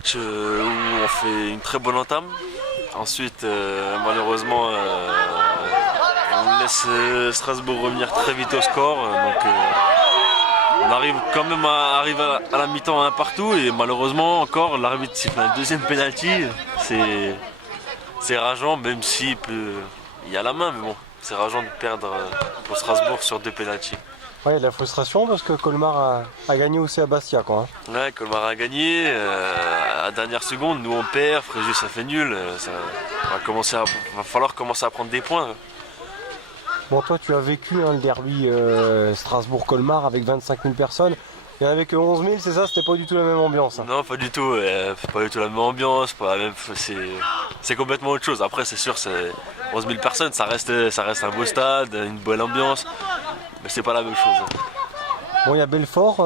match où on fait une très bonne entame. Ensuite, malheureusement, on laisse Strasbourg revenir très vite au score. On arrive quand même à arriver à la mi-temps un partout et malheureusement encore l'arbitre siffle un deuxième penalty. C'est rageant, même s'il y a la main, mais bon, c'est rageant de perdre pour Strasbourg sur 2 penaltys. Ouais, il y a de la frustration parce que Colmar a gagné aussi à Bastia, quoi. Ouais, Colmar a gagné. À la dernière seconde, nous on perd, Fréjus ça fait nul. Va falloir commencer à prendre des points. Bon, toi, tu as vécu le derby Strasbourg-Colmar avec 25 000 personnes. Il n'y en avait que 11 000, c'est ça? C'était pas du tout la même ambiance. Hein. Non, pas du tout. Pas du tout la même ambiance. Pas la même, c'est complètement autre chose. Après, c'est sûr, c'est 11 000 personnes, ça reste un beau stade, une bonne ambiance. Mais c'est pas la même chose. Bon, il y a Belfort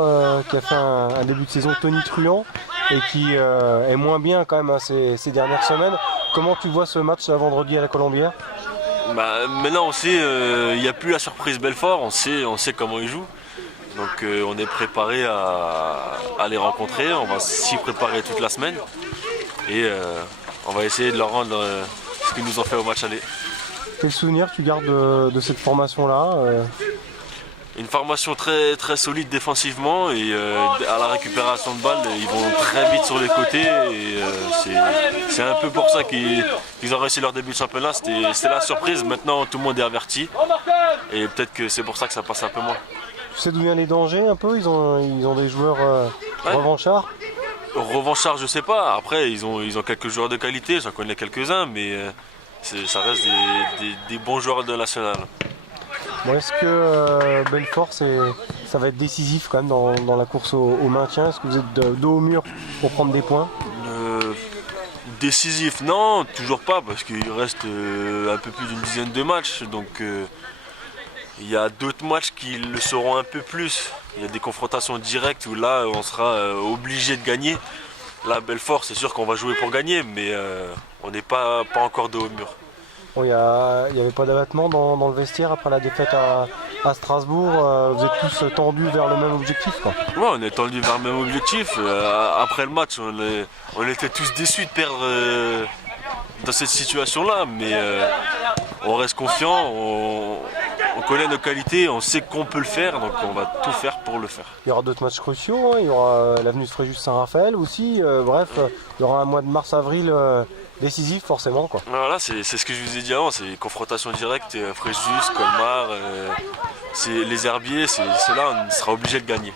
qui a fait un début de saison tonitruant et qui est moins bien quand même hein, ces dernières semaines. Comment tu vois ce match là, vendredi à la Colombière? Maintenant on sait, il n'y a plus la surprise Belfort, on sait comment ils jouent. Donc on est préparé à les rencontrer, on va s'y préparer toute la semaine. Et on va essayer de leur rendre ce qu'ils nous ont fait au match aller. Quel souvenir tu gardes de cette formation-là Une formation très, très solide défensivement et à la récupération de balles, ils vont très vite sur les côtés et c'est un peu pour ça qu'ils ont réussi leur début de championnat. C'était la surprise, maintenant tout le monde est averti et peut-être que c'est pour ça que ça passe un peu moins. Tu sais d'où viennent les dangers un peu? Ils ont des joueurs revanchards? Revanchards, je sais pas. Après, ils ont quelques joueurs de qualité, j'en connais quelques-uns, mais ça reste des bons joueurs de national. Bon, est-ce que Belfort, ça va être décisif quand même dans la course au maintien? Est-ce que vous êtes dos au mur pour prendre des points? Décisif, non, toujours pas, parce qu'il reste un peu plus d'une dizaine de matchs. Donc il y a d'autres matchs qui le seront un peu plus. Il y a des confrontations directes où là, on sera obligé de gagner. Là, Belfort, c'est sûr qu'on va jouer pour gagner, mais on n'est pas encore dos au mur. Bon, il n'y avait pas d'abattement dans le vestiaire après la défaite à Strasbourg. Vous êtes tous tendus vers le même objectif, quoi. Ouais, on est tendus vers le même objectif. Après le match, on était tous déçus de perdre dans cette situation-là, mais on reste confiant, on connaît nos qualités, on sait qu'on peut le faire, donc on va tout faire pour le faire. Il y aura d'autres matchs cruciaux, hein. Il y aura l'avenue de Fréjus-Saint-Raphaël aussi. Bref, il y aura un mois de mars-avril décisif forcément, quoi. Voilà, c'est ce que je vous ai dit avant, c'est confrontation directe, Fréjus, Colmar, c'est les herbiers, c'est là on sera obligé de gagner.